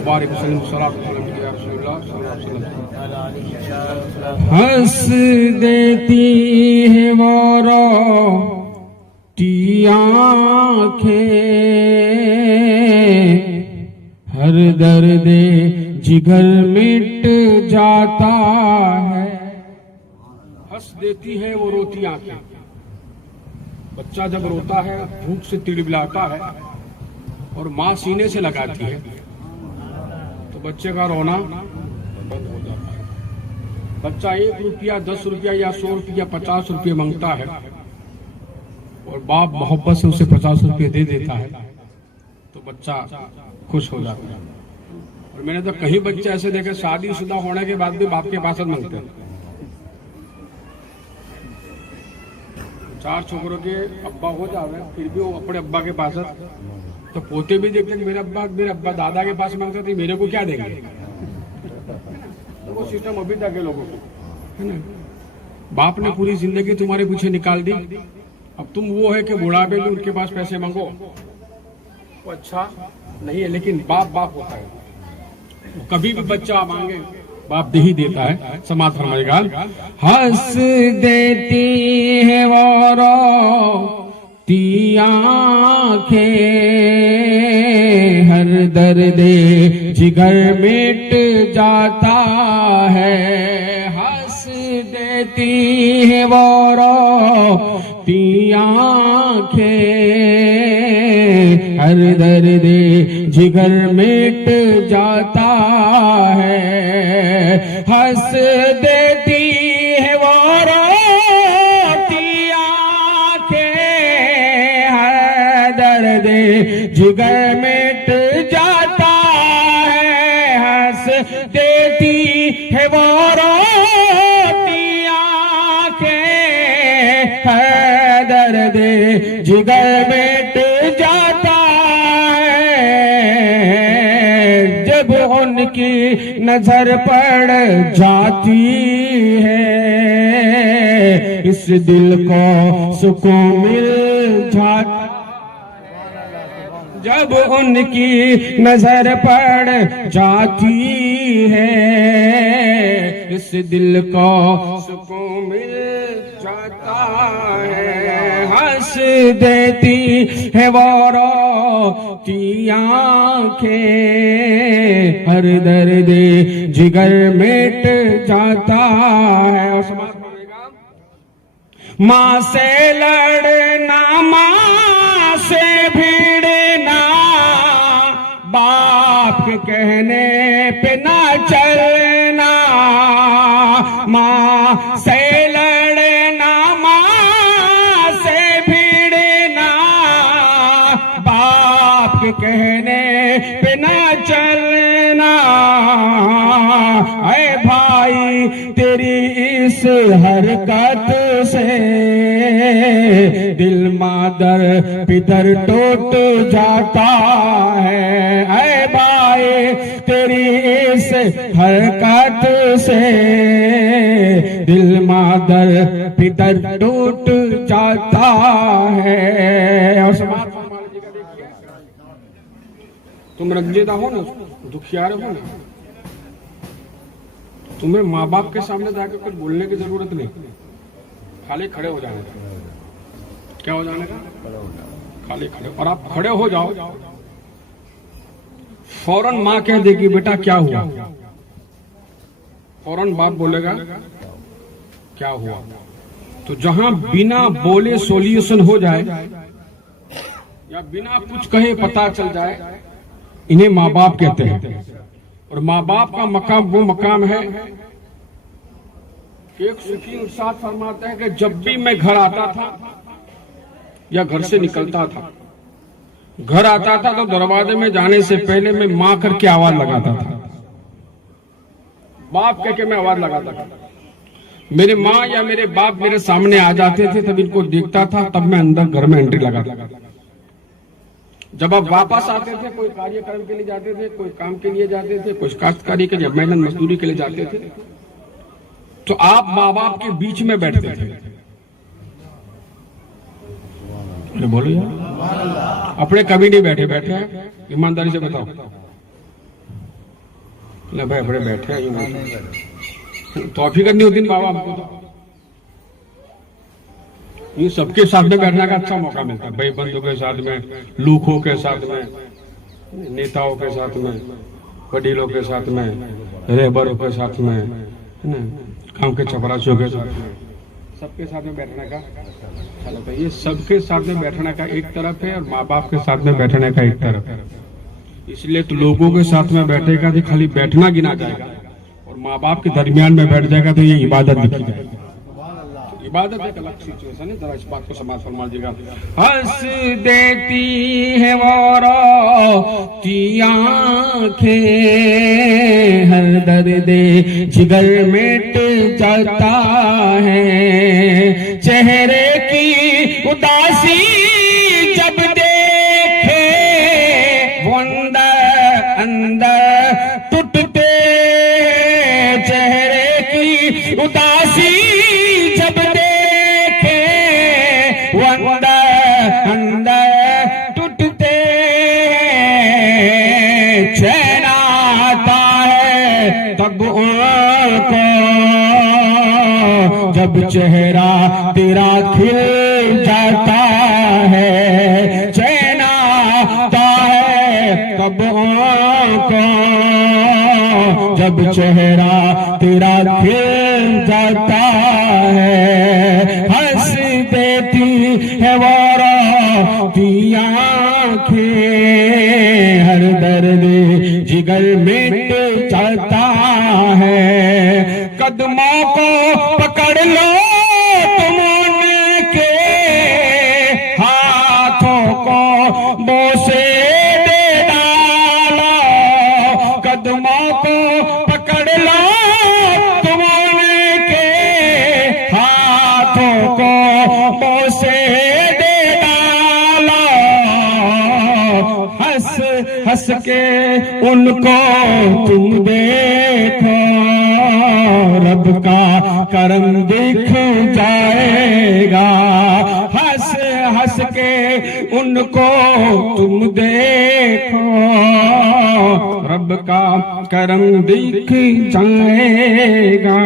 मुबारक वसल्लम सल्लल्लाहु अलैहि वसल्लम। हंस देती है वो रोती आँखें, हर दर्द जिगर मिट जाता है। हंस देती है वो रोती आंखें। बच्चा जब रोता है, भूख से तिड़बिड़ाता है और माँ सीने से लगाती है तो बच्चे का रोना बंद हो जाता है। बच्चा 1 रुपया 10 रुपया या 100 रुपया 50 रुपये मांगता है और बाप मोहब्बत से उसे 50 रुपये दे देता है तो बच्चा खुश हो जाता है। और मैंने तो कई बच्चे ऐसे देखे शादीशुदा होने के बाद भी बाप के पास मांगते हैं। 4 छोकरों के अब्बा हो जावे फिर भी वो अपने अब्बा के पास तो पोते भी देखते कि मेरे अब्बा दादा के पास मांगते थे, मेरे को क्या देंगे। तो वो सिस्टम अभी तक है लोगों को, है ना। बाप ने पूरी जिंदगी तुम्हारे पीछे निकाल दी, अब तुम वो है कि बुढ़ापे में उनके पास पैसे मांगो, वो अच्छा नहीं है। लेकिन बाप होता है, कभी भी बच्चा मांगे बाप दे ही देता है। समाज फरमाएगा हंस देती है वो रोती आँखें, हर दर्द जिगर मिट जाता है। हंस देती है वो रोती आँखें, हर दर्द जिगर मिट जाता है। हंस देती है वो रोती आँखें, हर दर्द जिगर मिट जाता है। हंस देती है वो रोती आँखें, हर दर्द जिगर मिट जाता है। जब उनकी नजर पड़ जाती है, इस दिल को सुकून मिल जाता। जब उनकी नजर पड़ जाती है, इस दिल को सुकून मिल जाता है। हंस देती है वो रोती आँखें, हर दर्द जिगर मिट जाता है। और समाज बोलेगा माँ से लड़ना, माँ से भिड़ना, बाप के कहने पे ना चलना। माँ से लड़ना, माँ से भिड़ना, बाप के कहने पे ना चलना। ऐ भाई तेरी इस हरकत से दिल मादर पितर टूट जाता है। ऐ भाई तेरी इस हरकत से दिल मादर पितर टूट जाता है। और समाज तुम रंजीदा हो ना, दुखियार हो ना, तुम्हें माँ बाप के सामने जाकर कुछ बोलने की जरूरत नहीं, खाली खड़े हो जाने का। क्या हो जाने का? खाली खड़े। और आप खड़े हो जाओ, फौरन माँ कह देगी बेटा क्या हुआ, फौरन बाप बोलेगा क्या हुआ। तो जहां बिना बोले सॉल्यूशन हो जाए या बिना कुछ कहे पता चल जाए, इन्हें माँ बाप कहते हैं। और माँ बाप का मकाम वो मकाम है। एक सुखी उस्ताद फरमाते हैं कि जब भी मैं घर आता था या घर से निकलता था, घर आता था तो दरवाजे में जाने से पहले मैं माँ करके आवाज लगाता था, बाप कह के मैं आवाज लगाता था। मेरे माँ या मेरे बाप मेरे सामने आ जाते थे, तब इनको देखता था, तब मैं अंदर घर में एंट्री लगाता था। जब आप वापस आते थे, कोई कार्यक्रम के लिए जाते थे, कोई काम के लिए जाते थे, कुछ काश्तकारी के लिए, मेहनत मजदूरी के लिए जाते थे, तो आप माँ बाप के बीच में बैठते थे। बोलो यार, अपने कभी नहीं बैठे हैं? ईमानदारी से बताओ, ले भाई बड़े बैठे हैं तौफीक करनी होती बाबा हमको तो ये सबके साथ में बैठने का अच्छा मौका मिलता है, भाई बंधुओं के साथ में, लूखों के साथ में, नेताओं के साथ में, वडीलों के साथ में, रेबरों के साथ में, है ना, गाँव के चपरासियों के साथ में, सबके साथ में बैठने का अच्छा लगता है। ये सबके साथ में बैठने का एक तरफ है और माँ बाप के साथ में बैठने का एक तरफ है। इसलिए तो लोगों के साथ में बैठेगा तो खाली बैठना गिना जाएगा और माँ बाप के दरमियान में बैठ जाएगा तो ये इबादत लिखी जाएगी। इबादत एक अलग सिचुएशन है, जरा इस बात को समाज फरमा दीजिएगा। हंस देती है वो रोती आँखें, हर दर्द जिगर मिट जाता है, चेहरे की उदासी जब देखे वो अंदर टूटते, चेहरे की उदासी जब देखे वो अंदर टूटते, चैन आता है तब उनको जब चेहरा तेरा खिल जाता है, चैन आता है तब उनको जब चेहरा तेरा खिल जाता है, हंस देती है वो रोती आँखें, हर दर्द जिगर मिट जाता है, कदमों को पकड़ लो तुम उनके, हाथों को बोसे दे डालो, कदमों को पकड़ लो तुम उनके, हाथों को बोसे दे डालो, हंस हंस के उनको तुम देखो, रब का करम दिख जाएगा, हंस हंस के उनको तुम देखो, रब का करम दिख जाएगा।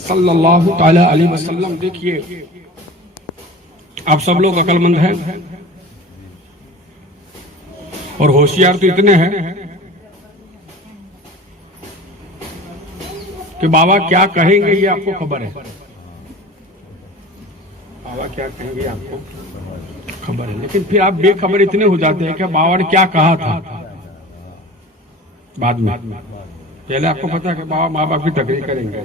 सल्लल्लाहु ताला अलैहि वसल्लम। देखिए आप सब लोग अक्लमंद हैं और होशियार तो इतने हैं कि बाबा क्या कहेंगे ये आपको खबर है, बाबा क्या कहेंगे आपको खबर है, लेकिन फिर आप बेखबर इतने हो जाते हैं कि बाबा ने क्या कहा था बाद में। पहले आपको पता है कि बाबा माँ बाप की तकरीर करेंगे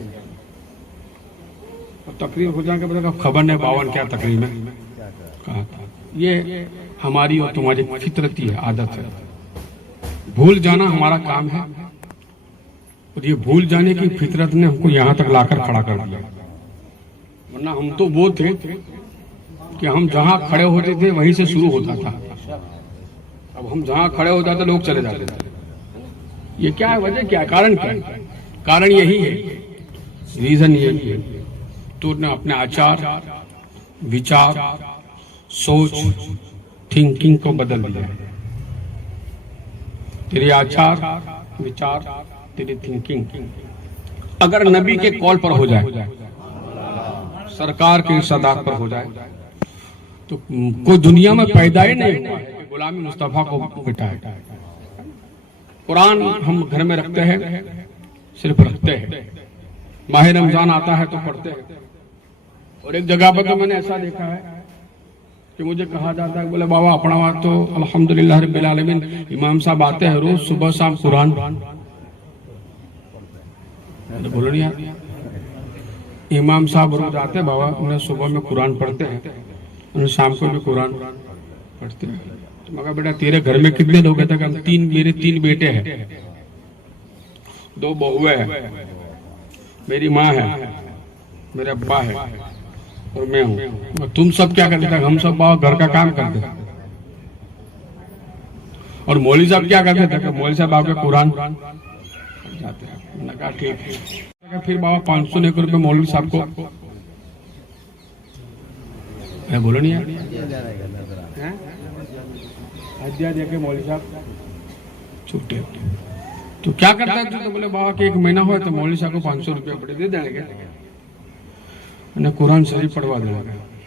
और तकरीर हो जाएंगे, पता खबर नहीं बाबा ने क्या तकरीर में कहा था। ये हमारी और तुम्हारी फितरती है, आदत है। भूल जाना हमारा काम है और ये भूल जाने की फितरत ने हमको यहाँ तक लाकर खड़ा कर दिया, वरना हम तो वो थे कि हम जहाँ खड़े होते थे वहीं से शुरू होता था, अब हम जहाँ खड़े हो जाते लोग चले जाते थे। ये क्या है, वजह क्या है, कारण क्या है? कारण यही है, रीजन यही है, तो ने अपने आचार, विचार, सोच, थिंकिंग को बदल दिया। तेरे आचार, विचार, तेरी थिंकिंग अगर नबी के कॉल पर हो जाए, सरकार के इरशादात पर हो जाए, तो कोई दुनिया में पैदा ही नहीं हुआ है कि गुलामी मुस्तफा को मिटाए। कुरान हम घर में रखते हैं, सिर्फ रखते हैं, माह रमजान आता है तो पढ़ते हैं। और एक जगह पर तो मैंने ऐसा देखा है कि मुझे कहा जाता है, बोले बाबा अपना बात तो अल्हम्दुलिल्लाह रब्बिल आलमीन, इमाम साहब आते हैं रोज सुबह शाम कुरान, बोलो नहीं यार, इमाम साहब रोज आते हैं बाबा, उन्हें सुबह में कुरान पढ़ते हैं, उन्हें शाम को भी कुरान पढ़ते हैं। तो मगर बेटा तेरे घर में कितने लोग हैं? हम मेरे 3 बेटे हैं, 2 बहुएं हैं, मेरी माँ है, मेरे अब्बा है और मैं हूँ। तुम सब क्या करते थे? हम सब बाबा घर का काम करते थे। और मौलवी साहब क्या करते थे? मौलवी साहब आपके कुरान जाते हैं। मैंने कहा ठीक है। फिर बाबा 500 रुपए मौलवी साहब को मैं बोलो नहीं यार, हदिया देके मौलवी साहब छुट्टे। तो क्या करता है तू? तो बोले बाबा के 1 महीना हो तो मौलवी साहब को 500 रुपया पड़े दे देंगे और कुरान शरीफ पढ़वा देंगे।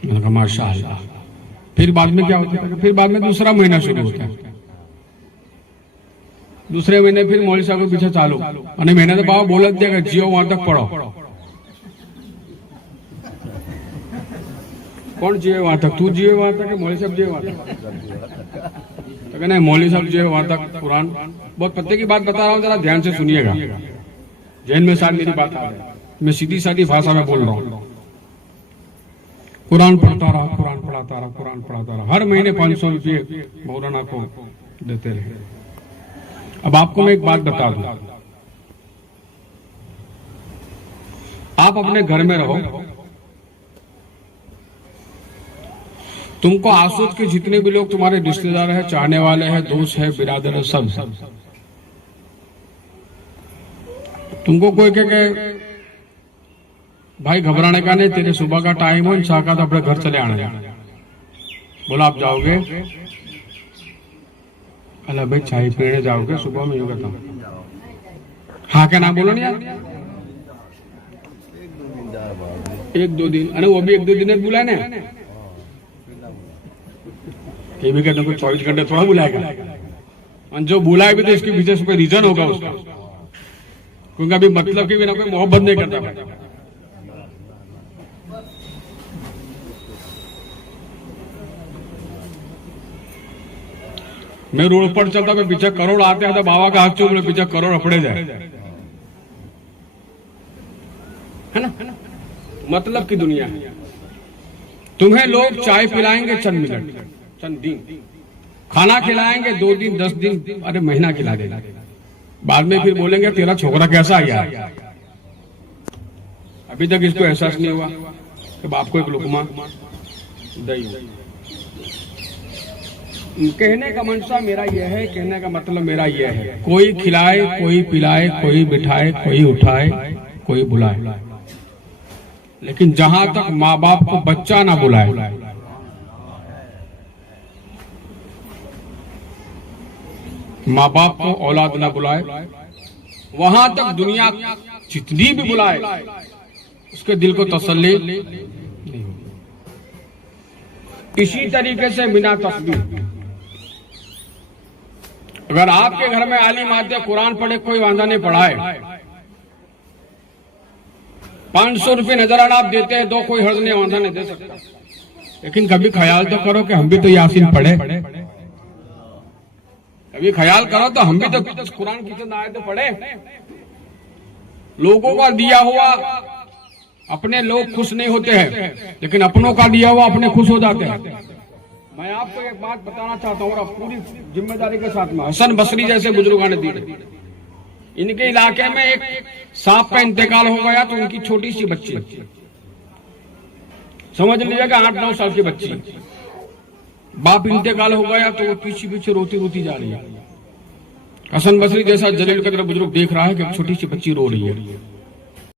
मैंने कहा माशाअल्लाह। फिर बाद में क्या होता है? फिर बाद में दूसरा महीना शुरू होता है। दूसरे महीने फिर मौलवी साहब के पीछे चालू, અને मैंने तो बाबा बोल देगा जियो वहां तक पढ़ो। कौन जिए वहां तक? तू जिए वहां तक, मौलवी साहब जिए वहां तक? तो कहना मौलवी साहब जिए वहां तक कुरान। बहुत पत्ते की बात बता रहा हूँ, जरा ध्यान से सुनिएगा। जैन में शायद मेरी बात आ जाए, मैं सीधी सादी भाषा में बोल रहा हूँ। कुरान पढ़ता रहा, कुरान पढ़ाता रहा, कुरान पढ़ाता रहा। हर महीने 500 रुपये मौलाना को देते रहे। अब आपको मैं एक बात बता दूं, आप अपने घर में रहो, तुमको आसूद के जितने भी लोग तुम्हारे रिश्तेदार हैं, चाहने वाले हैं, दोस्त है, बिरादर है, सब तुमको कोई कहे भाई घबराने का नहीं, तेरे सुबह का टाइम हो, इंशाह का तो अपने घर चले आने। बोला आप जाओगे? अल्लाह भाई चाय पीने जाओगे सुबह में? यूं कहता हूं हाँ क्या नाम बोलो नहीं यार। 1-2 दिन, अरे वो भी 1-2 दिन बुलाए ना, ये भी कहते हैं 24 घंटे थोड़ा बुलाएगा। और जो बुलाए भी तो इसके पीछे से कोई रीजन होगा उसका, क्योंकि अभी मतलब के बिना कोई मोहब्बत नहीं करता। मैं रोड पर चलता, मैं पीछे करोड़ आते हैं तो बाबा का हाथ चूम ले, पीछे करोड़ अपड़े जाए, है ना? मतलब की दुनिया है। तुम्हें लोग चाय पिलाएंगे चंद मिनट, चंद दिन, खाना खिलाएंगे 2 दिन, 10 दिन, अरे महीना खिला देगा। बाद में फिर बोलेंगे तेरा छोकरा कैसा आया। अभी तक इसको एहसास नहीं हुआ कि बाप को एक लुकमा दही। कहने का मंशा मेरा यह है, कहने का मतलब मेरा यह है, कोई खिलाए, कोई पिलाए, कोई बिठाए, कोई उठाए, कोई बुलाए, लेकिन जहां तक माँ बाप को बच्चा ना बुलाए, माँ बाप को औलाद ना बुलाए, वहां तक दुनिया जितनी भी बुलाए उसके दिल को तसल्ली नहीं होगी। इसी तरीके से बिना तस्बीह, अगर आपके घर में आलिम आते कुरान पढ़े, कोई वांदा नहीं पढ़ाए, 500 रुपये नजराना आप देते हैं, दो, कोई हर्ज नहीं, वांदा नहीं दे सकता। लेकिन कभी ख्याल तो करो कि हम भी तो यासीन पढ़े, कभी ख्याल करो तो हम भी तो कुरान की चंद आयतें पढ़े। लोगों का दिया हुआ अपने लोग खुश नहीं होते हैं, लेकिन अपनों का दिया हुआ अपने खुश हो जाते हैं। मैं आपको एक बात बताना चाहता हूँ और पूरी जिम्मेदारी के साथ में, हसन बसरी जैसे बुजुर्गों ने दी, इनके इलाके में एक सांप का इंतकाल हो गया तो उनकी छोटी सी बच्ची, समझ लीजिएगा 8-9 साल की बच्ची, बाप इंतकाल हो गया तो वो पीछे पीछे रोती रोती जा रही है। हसन बसरी जैसा जलील कदर बुजुर्ग देख रहा है कि छोटी सी बच्ची रो रही है।